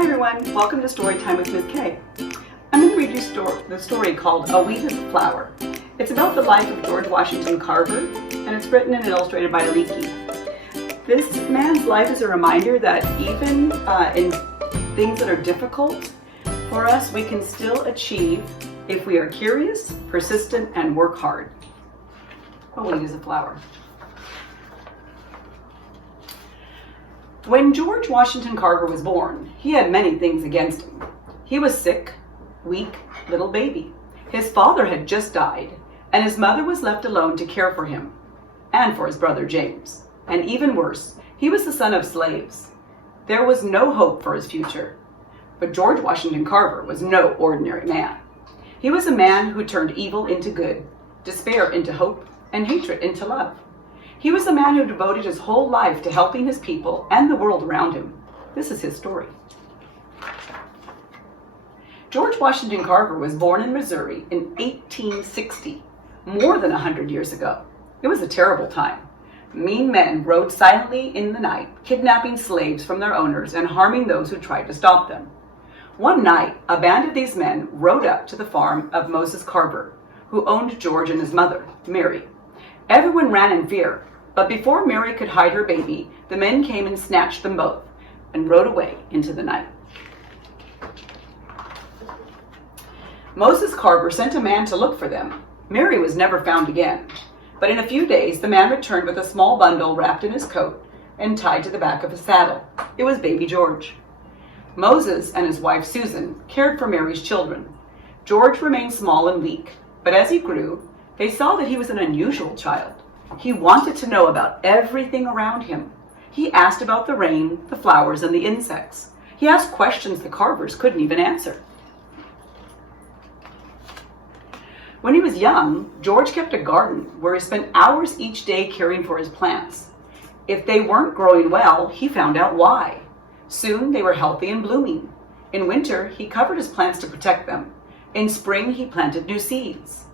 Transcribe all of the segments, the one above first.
Hi everyone, welcome to Storytime with Ms. K. I'm going to read you the story called A Weed is a Flower. It's about the life of George Washington Carver, and it's written and illustrated by Aliki. This man's life is a reminder that even in things that are difficult for us, we can still achieve if we are curious, persistent, and work hard. A weed is a flower. When George Washington Carver was born, he had many things against him. He was sick, weak, little baby. His father had just died, and his mother was left alone to care for him, and for his brother James. And even worse, he was the son of slaves. There was no hope for his future. But George Washington Carver was no ordinary man. He was a man who turned evil into good, despair into hope, and hatred into love. He was a man who devoted his whole life to helping his people and the world around him. This is his story. George Washington Carver was born in Missouri in 1860, more than 100 years ago. It was a terrible time. Mean men rode silently in the night, kidnapping slaves from their owners and harming those who tried to stop them. One night, a band of these men rode up to the farm of Moses Carver, who owned George and his mother, Mary. Everyone ran in fear, but before Mary could hide her baby, the men came and snatched them both and rode away into the night. Moses Carver sent a man to look for them. Mary was never found again, but in a few days the man returned with a small bundle wrapped in his coat and tied to the back of his saddle. It was baby George. Moses and his wife Susan cared for Mary's children. George remained small and weak, but as he grew, they saw that he was an unusual child. He wanted to know about everything around him. He asked about the rain, the flowers, and the insects. He asked questions the Carvers couldn't even answer. When he was young, George kept a garden where he spent hours each day caring for his plants. If they weren't growing well, he found out why. Soon they were healthy and blooming. In winter, he covered his plants to protect them. In spring, he planted new seeds.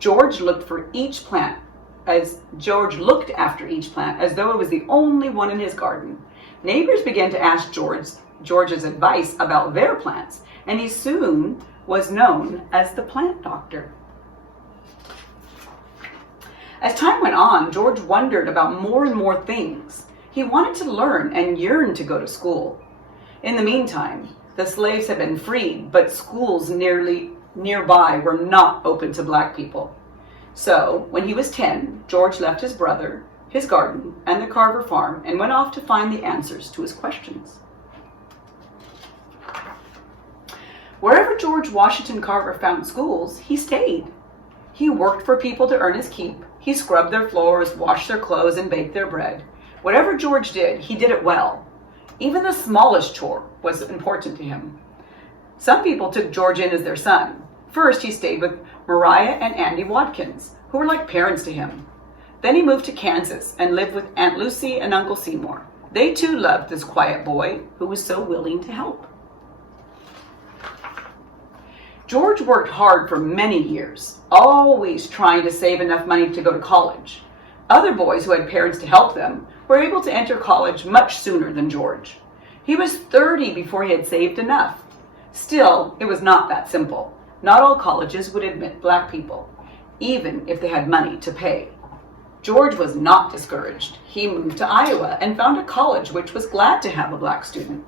George looked after each plant as though it was the only one in his garden. Neighbors began to ask George's advice about their plants, and he soon was known as the plant doctor. As time went on, George wondered about more and more things. He wanted to learn and yearned to go to school. In the meantime, the slaves had been freed, but schools nearby were not open to black people. So, when he was 10, George left his brother, his garden, and the Carver farm and went off to find the answers to his questions. Wherever George Washington Carver found schools, he stayed. He worked for people to earn his keep. He scrubbed their floors, washed their clothes, and baked their bread. Whatever George did, he did it well. Even the smallest chore was important to him. Some people took George in as their son. First, he stayed with Mariah and Andy Watkins, who were like parents to him. Then he moved to Kansas and lived with Aunt Lucy and Uncle Seymour. They too loved this quiet boy who was so willing to help. George worked hard for many years, always trying to save enough money to go to college. Other boys who had parents to help them were able to enter college much sooner than George. He was 30 before he had saved enough. Still, it was not that simple. Not all colleges would admit black people, even if they had money to pay. George was not discouraged. He moved to Iowa and found a college which was glad to have a black student.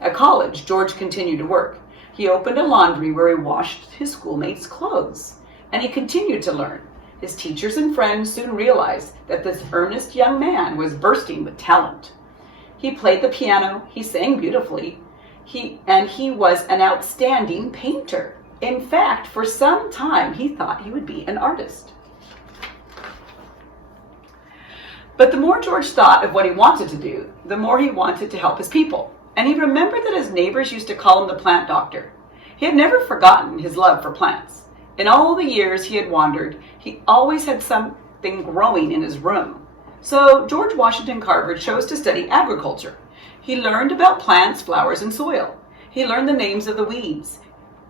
At college, George continued to work. He opened a laundry where he washed his schoolmates' clothes, and he continued to learn. His teachers and friends soon realized that this earnest young man was bursting with talent. He played the piano, he sang beautifully, and he was an outstanding painter. In fact, for some time, he thought he would be an artist. But the more George thought of what he wanted to do, the more he wanted to help his people. And he remembered that his neighbors used to call him the plant doctor. He had never forgotten his love for plants. In all the years he had wandered, he always had something growing in his room. So George Washington Carver chose to study agriculture. He learned about plants, flowers, and soil. He learned the names of the weeds.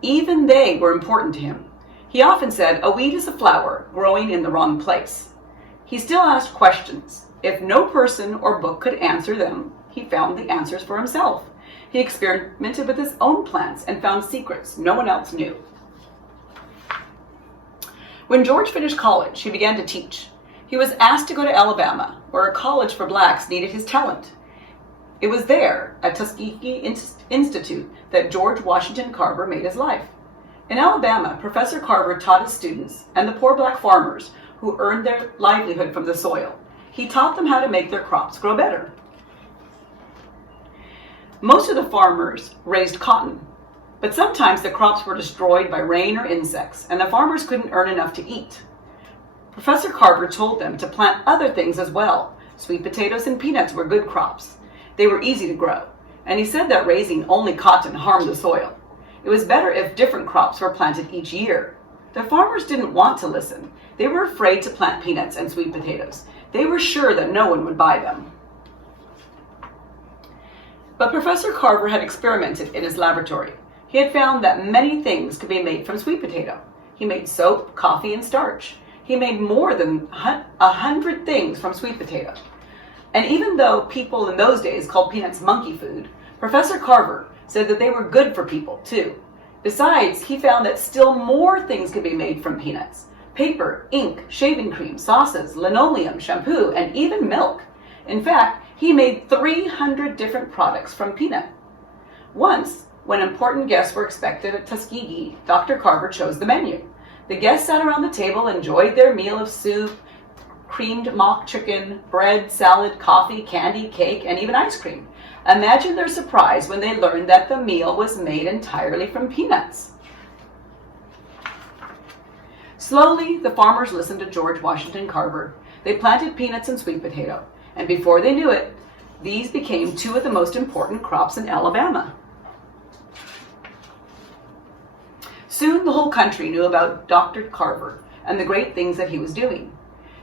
Even they were important to him. He often said, "A weed is a flower growing in the wrong place." He still asked questions. If no person or book could answer them, he found the answers for himself. He experimented with his own plants and found secrets no one else knew. When George finished college, he began to teach. He was asked to go to Alabama, where a college for blacks needed his talent. It was there, at Tuskegee Institute, that George Washington Carver made his life. In Alabama, Professor Carver taught his students and the poor black farmers who earned their livelihood from the soil. He taught them how to make their crops grow better. Most of the farmers raised cotton, but sometimes the crops were destroyed by rain or insects, and the farmers couldn't earn enough to eat. Professor Carver told them to plant other things as well. Sweet potatoes and peanuts were good crops. They were easy to grow, and he said that raising only cotton harmed the soil. It was better if different crops were planted each year. The farmers didn't want to listen. They were afraid to plant peanuts and sweet potatoes. They were sure that no one would buy them. But Professor Carver had experimented in his laboratory. He had found that many things could be made from sweet potato. He made soap, coffee, and starch. He made more than 100 things from sweet potato. And even though people in those days called peanuts monkey food, Professor Carver said that they were good for people too. Besides, he found that still more things could be made from peanuts. Paper, ink, shaving cream, sauces, linoleum, shampoo, and even milk. In fact, he made 300 different products from peanut. Once, when important guests were expected at Tuskegee, Dr. Carver chose the menu. The guests sat around the table, enjoyed their meal of soup, creamed mock chicken, bread, salad, coffee, candy, cake, and even ice cream. Imagine their surprise when they learned that the meal was made entirely from peanuts. Slowly, the farmers listened to George Washington Carver. They planted peanuts and sweet potato, and before they knew it, these became two of the most important crops in Alabama. Soon the whole country knew about Dr. Carver and the great things that he was doing.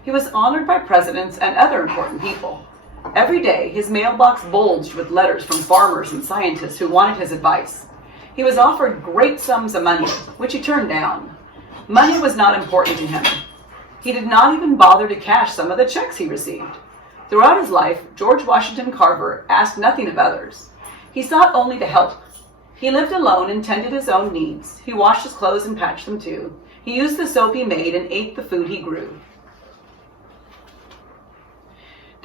He was honored by presidents and other important people. Every day, his mailbox bulged with letters from farmers and scientists who wanted his advice. He was offered great sums of money, which he turned down. Money was not important to him. He did not even bother to cash some of the checks he received. Throughout his life, George Washington Carver asked nothing of others. He sought only to help. He lived alone and tended his own needs. He washed his clothes and patched them too. He used the soap he made and ate the food he grew.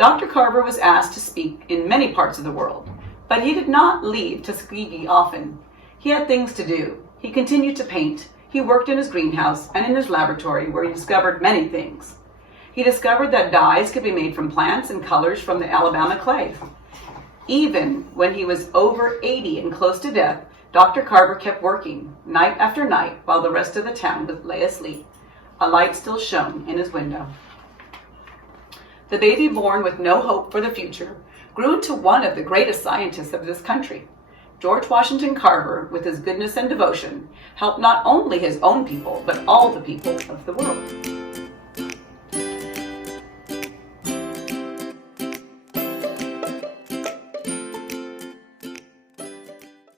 Dr. Carver was asked to speak in many parts of the world, but he did not leave Tuskegee often. He had things to do. He continued to paint. He worked in his greenhouse and in his laboratory, where he discovered many things. He discovered that dyes could be made from plants and colors from the Alabama clay. Even when he was over 80 and close to death, Dr. Carver kept working night after night while the rest of the town lay asleep. A light still shone in his window. The baby born with no hope for the future grew into one of the greatest scientists of this country. George Washington Carver, with his goodness and devotion, helped not only his own people, but all the people of the world.